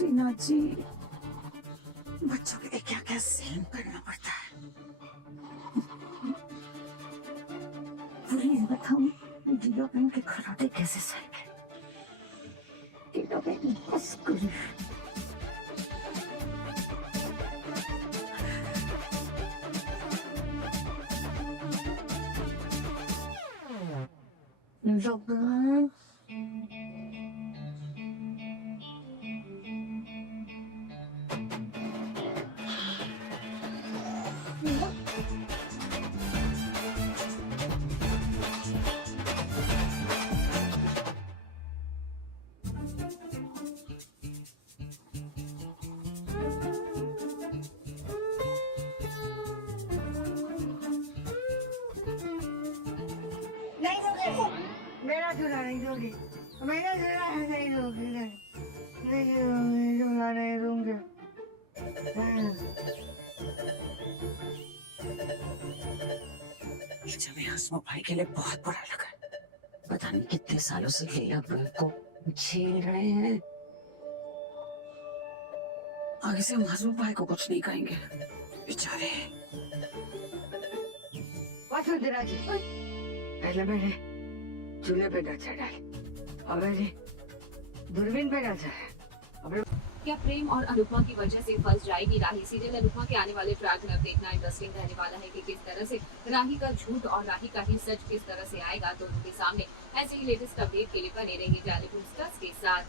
श्रीनाथ जी, बच्चों के लिए क्या क्या सहन करना पड़ता है। ये बताऊं, जीरो पेन के खराटे कैसे सह गए। जीरो पेन बस करी। Jogan. मेरा झूला नहीं दोगी, मेरा झूला नहीं दोगी, नहीं झूला नहीं दूंगी। मुझे भी हसमुख भाई के लिए बहुत बुरा लगा। पता नहीं कितने सालों से लीला को झेल रहे हैं। आगे से हम हसमुख भाई को कुछ नहीं कहेंगे, बेचारे। वसुंधरा जी, पहले मेरे चूल्हे पे न चढ़ाए और मेरी दूरबीन पे न चढ़ाए। क्या प्रेम और अनुपमा की वजह से फंस जाएगी राही? सीरियल अनुपमा के आने वाले ट्रैक में अब देखना इंटरेस्टिंग रहने वाला है कि किस तरह से राही का झूठ और राही का ही सच किस तरह से आएगा दोनों के सामने। ऐसे ही लेटेस्ट अपडेट के लिए बने रहिए टेलीबूस्टर्स के साथ।